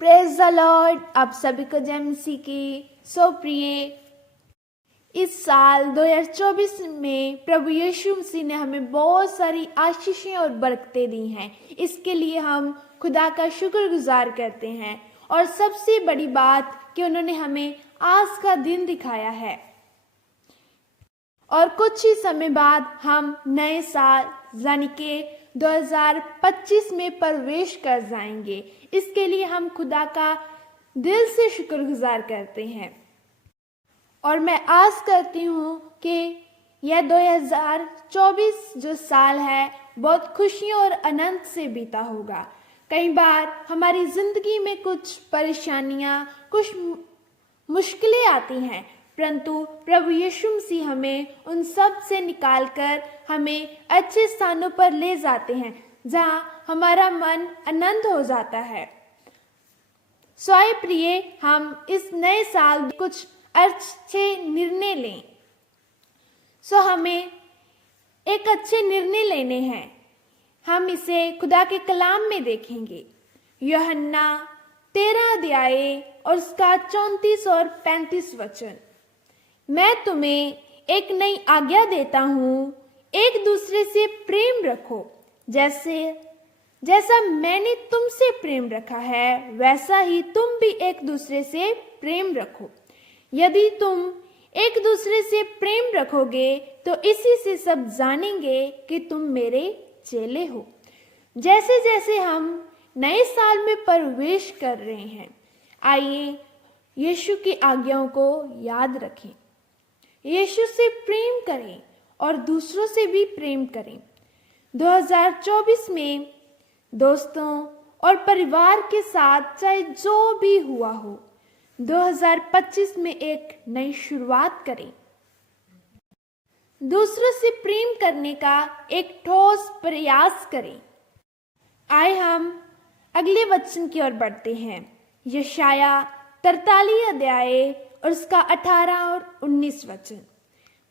Praise the Lord. आप सभी को जय मसीह की सो प्रिय। इस साल 2024 में प्रभु यीशु मसीह ने हमें बहुत सारी आशीषें और बरकतें दी हैं। इसके लिए हम खुदा का शुक्रगुजार करते हैं। और सबसे बड़ी बात कि उन्होंने हमें आज का दिन दिखाया है और कुछ ही समय बाद हम नए साल यानी कि 2025 में प्रवेश कर जाएंगे। इसके लिए हम खुदा का दिल से शुक्रगुजार करते हैं। और मैं आस करती हूँ कि यह 2024 जो साल है बहुत खुशियों और आनंद से बीता होगा। कई बार हमारी जिंदगी में कुछ परेशानियाँ, कुछ मुश्किलें आती हैं, परंतु प्रभु यीशु मसीह हमें उन सब से निकालकर हमें अच्छे स्थानों पर ले जाते हैं जहां हमारा मन आनंद हो जाता है। स्वाय प्रिय, हम इस नए साल कुछ अच्छे निर्णय लें। हमें एक अच्छे निर्णय लेने हैं। हम इसे खुदा के कलाम में देखेंगे। यूहन्ना 13 अध्याय और उसका 34 और 35 वचन। मैं तुम्हें एक नई आज्ञा देता हूँ, एक दूसरे से प्रेम रखो। जैसा मैंने तुमसे प्रेम रखा है वैसा ही तुम भी एक दूसरे से प्रेम रखो। यदि तुम एक दूसरे से प्रेम रखोगे तो इसी से सब जानेंगे कि तुम मेरे चेले हो। जैसे जैसे हम नए साल में प्रवेश कर रहे हैं, आइए यीशु की आज्ञाओं को याद रखें, यीशु से प्रेम करें और दूसरों से भी प्रेम करें। 2024 में दोस्तों और परिवार के साथ चाहे जो भी हुआ हो, 2025 में एक नई शुरुआत करें। दूसरों से प्रेम करने का एक ठोस प्रयास करें। आए हम अगले वचन की ओर बढ़ते हैं। यशाया 43 अध्याय और उसका 18 और 19 वचन।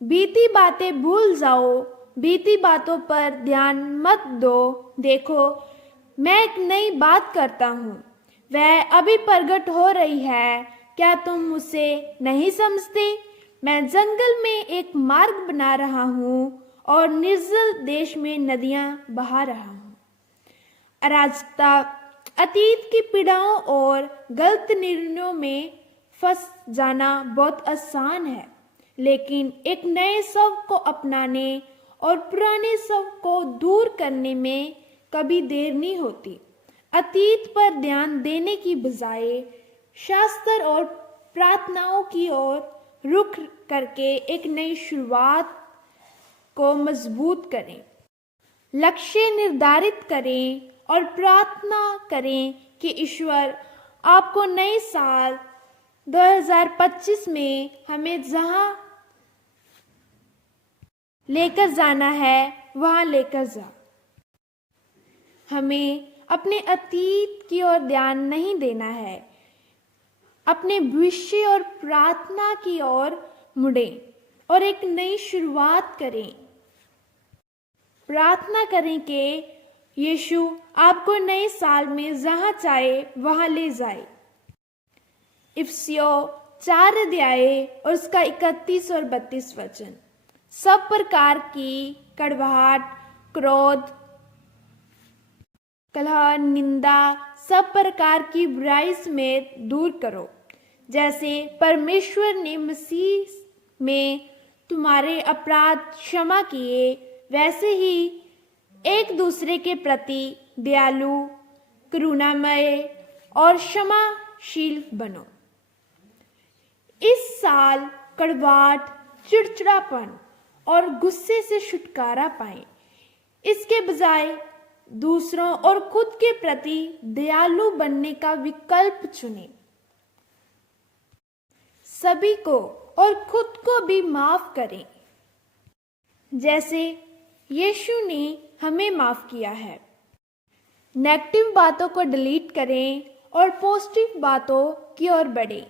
बीती बातें भूल जाओ, बीती बातों पर ध्यान मत दो। देखो, मैं एक नई बात करता हूँ, वह अभी प्रकट हो रही है, क्या तुम उसे नहीं समझते? मैं जंगल में एक मार्ग बना रहा हूँ और निर्जल देश में नदियाँ बहा रहा हूँ। अराजकता, अतीत की पीड़ाओं और गलत निर्णयों में फंस जाना बहुत आसान है, लेकिन एक नए शव को अपनाने और पुराने शव को दूर करने में कभी देर नहीं होती। अतीत पर ध्यान देने की बजाय शास्त्र और प्रार्थनाओं की ओर रुख करके एक नई शुरुआत को मजबूत करें। लक्ष्य निर्धारित करें और प्रार्थना करें कि ईश्वर आपको नए साल 2025 में हमें जहां लेकर जाना है वहां लेकर जा। हमें अपने अतीत की ओर ध्यान नहीं देना है, अपने भविष्य और प्रार्थना की ओर मुड़ें और एक नई शुरुआत करें। प्रार्थना करें कि यीशु आपको नए साल में जहां चाहे वहां ले जाए। इफिसियों 4 अध्याय और उसका 31 और 32 वचन। सब प्रकार की कड़वाहट, क्रोध, कलह, निंदा, सब प्रकार की बुराई समेत दूर करो। जैसे परमेश्वर ने मसीह में तुम्हारे अपराध क्षमा किए, वैसे ही एक दूसरे के प्रति दयालु, करुणामय और क्षमाशील बनो। इस साल कड़वाहट, चिड़चिड़ापन और गुस्से से छुटकारा पाएं। इसके बजाय दूसरों और खुद के प्रति दयालु बनने का विकल्प चुनें। सभी को और खुद को भी माफ करें, जैसे यीशु ने हमें माफ किया है। नेगेटिव बातों को डिलीट करें और पॉजिटिव बातों की ओर बढ़ें।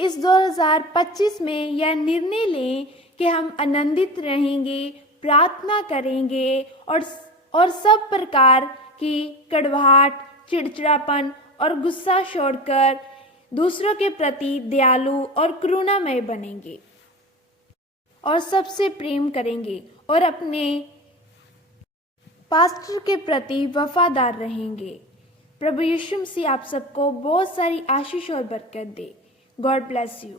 इस 2025 में यह निर्णय लें कि हम आनंदित रहेंगे, प्रार्थना करेंगे और सब प्रकार की कड़वाहट, चिड़चिड़ापन और गुस्सा छोड़कर दूसरों के प्रति दयालु और करुणामय बनेंगे और सबसे प्रेम करेंगे और अपने पास्टर के प्रति वफादार रहेंगे। प्रभु यीशु मसीह आप सबको बहुत सारी आशीष और बरकत दे। God bless you.